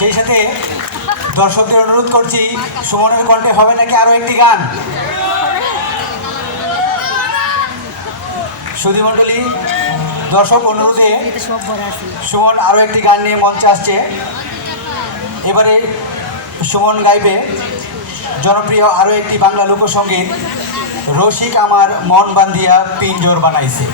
সেই সাথে দর্শকদের অনুরোধ করছি, সুমনের কণ্ঠে হবে নাকি আরো একটি গান? সুধী মণ্ডলী, দর্শক অনুরোধে সুমন আরো একটি গান নিয়ে মঞ্চে আসছে। এবারে সুমন গাইবে জনপ্রিয় আরো একটি বাংলা লোকসঙ্গীত, রসিক আমার মন বান্ধিয়া পিঞ্জর বানাইছে।